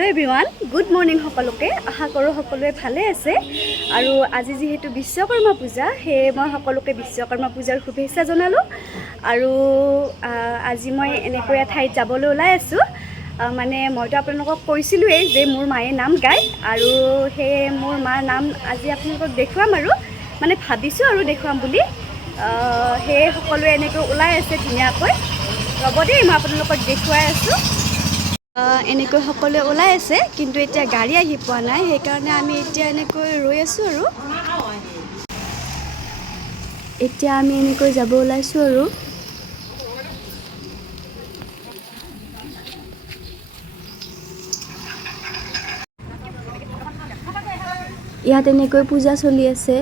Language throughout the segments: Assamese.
হেল্ল' এভৰিৱান, গুড মৰ্ণিং সকলোকে। আশা কৰোঁ সকলোৱে ভালে আছে। আৰু আজি যিহেতু বিশ্বকৰ্মা পূজা, সেয়ে মই সকলোকে বিশ্বকৰ্মা পূজাৰ শুভেচ্ছা জনালোঁ। আৰু আজি মই এনেকৈ এঠাইত যাবলৈ ওলাই আছোঁ। মানে মইতো আপোনালোকক কৈছিলোঁৱেই যে মোৰ মায়ে নাম গায়, আৰু সেয়ে মোৰ মাৰ নাম আজি আপোনালোকক দেখুৱাম আৰু মানে ভাবিছোঁ আৰু দেখুৱাম বুলি। সেয়ে সকলোৱে এনেকৈ ওলাই আছে ধুনীয়াকৈ। ৰ'ব দেই, মই আপোনালোকক দেখুৱাই আছোঁ। এনেকৈ সকলোৱে ওলাই আছে, কিন্তু এতিয়া গাড়ী আহি পোৱা নাই, সেইকাৰণে আমি এতিয়া এনেকৈ ৰৈ আছোঁ। আৰু এতিয়া আমি এনেকৈ যাব ওলাইছোঁ। আৰু ইয়াত এনেকৈ পূজা চলি আছে।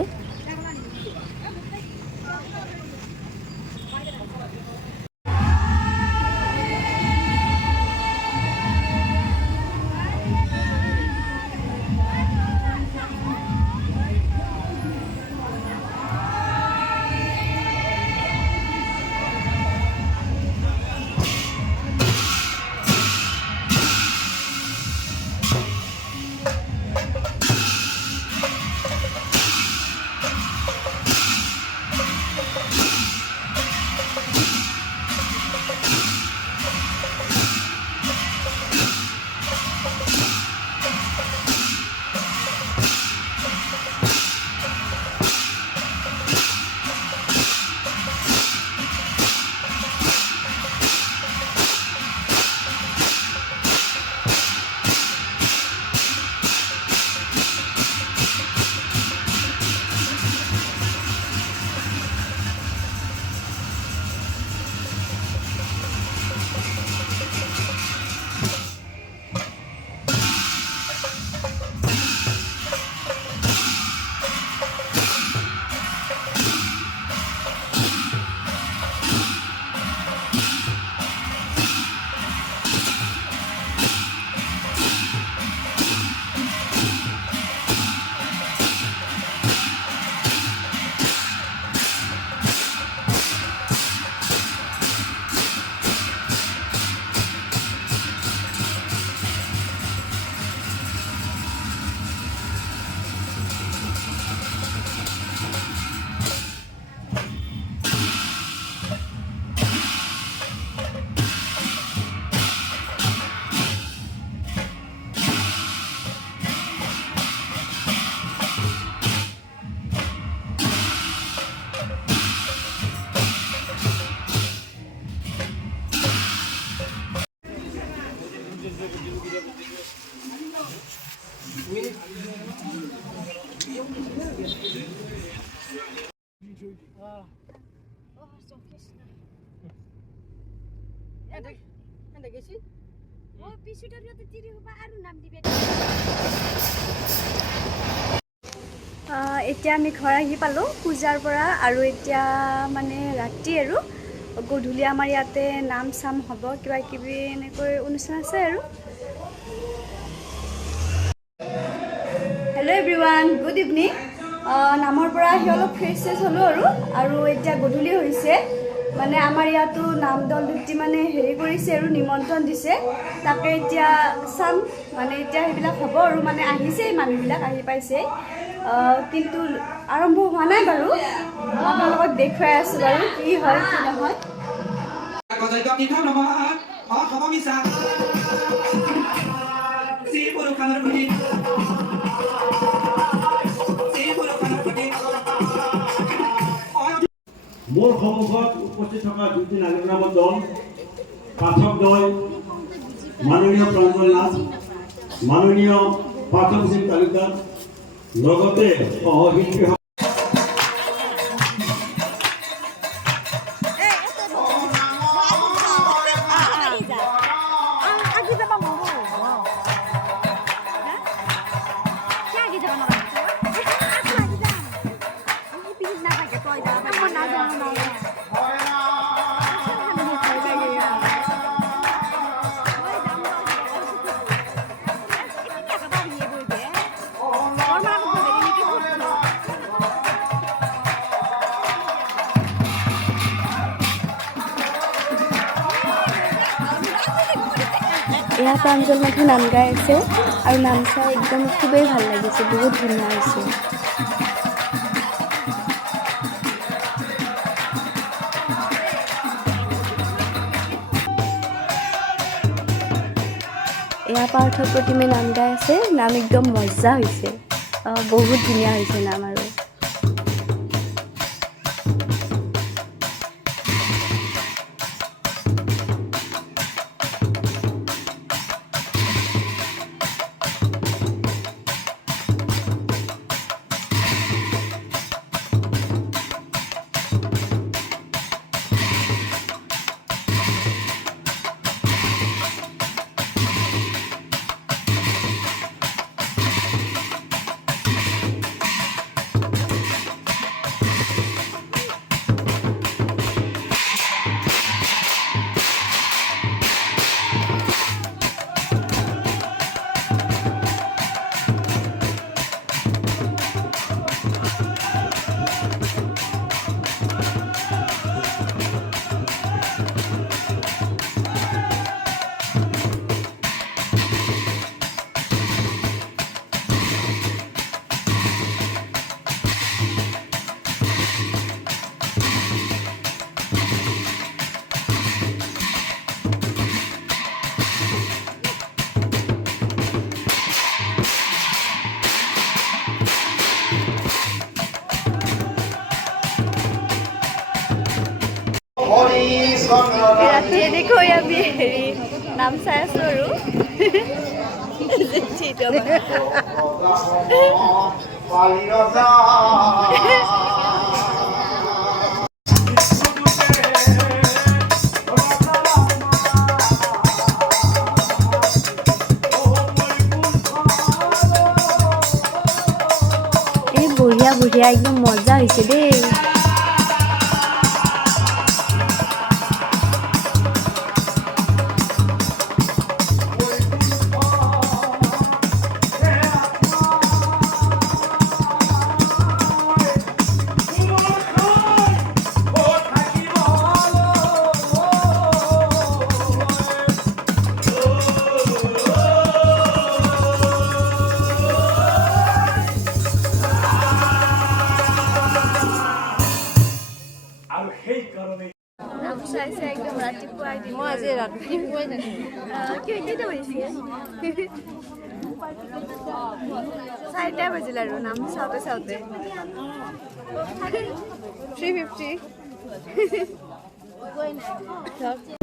এতিয়া আমি ঘৰ আহি পালোঁ পূজাৰ পৰা। আৰু এতিয়া মানে ৰাতি, আৰু গধূলি আমাৰ ইয়াতে নাম চাম হ'ব, কিবা কিবি এনেকৈ অনুষ্ঠান আছে। আৰু হেল্ল' এভৰিৱান, গুড ইভিনিং। নামৰ পৰা আহি অলপ ফ্ৰেছ চেছ হ'লোঁ। আৰু এতিয়া গধূলি হৈছে, মানে আমাৰ ইয়াতো নাম দল দুটি মানে হেৰি কৰিছে আৰু নিমন্ত্ৰণ দিছে। তাকে এতিয়া চাম, মানে এতিয়া সেইবিলাক হ'ব আৰু মানে আহিছেই, মানুহবিলাক আহি পাইছে, কিন্তু আৰম্ভ হোৱা নাই বাৰু। আপোনালোকক দেখুৱাই আছোঁ বাৰু কি হয় কি নহয়। মোৰ সন্মুখত উপস্থিত থকা দুটি নাগৰিক দল, পাঠকদ্বয় মাননীয় প্ৰাঞ্জল নাথ, মাননীয় পাঠক সিং তালুকদাৰ, লগতে সহশিল্পী এয়া প্ৰাঞ্জল নাথে নাম গাই আছে আৰু নাম চাই একদম খুবেই ভাল লাগিছে, বহুত ধুনীয়া হৈছে। এয়া পাৰ্থ প্ৰতিমে নাম গাই আছে, নাম একদম মজা হৈছে, বহুত ধুনীয়া হৈছে নাম। আৰু ৰাতি এনেকৈ আমি হেৰি নাম চাই আছোঁ আৰু এই বঢ়িয়া বঢ়িয়া একদম মজা হৈছে দেই। নাম চাইছে একদম ৰাতিপুৱাই দিম। মই আজি ৰাতিপুৱাই নাহিম। কেইটা বাজিছে? 4টা বাজিল আৰু নাম চাওঁতে চাওঁতে 350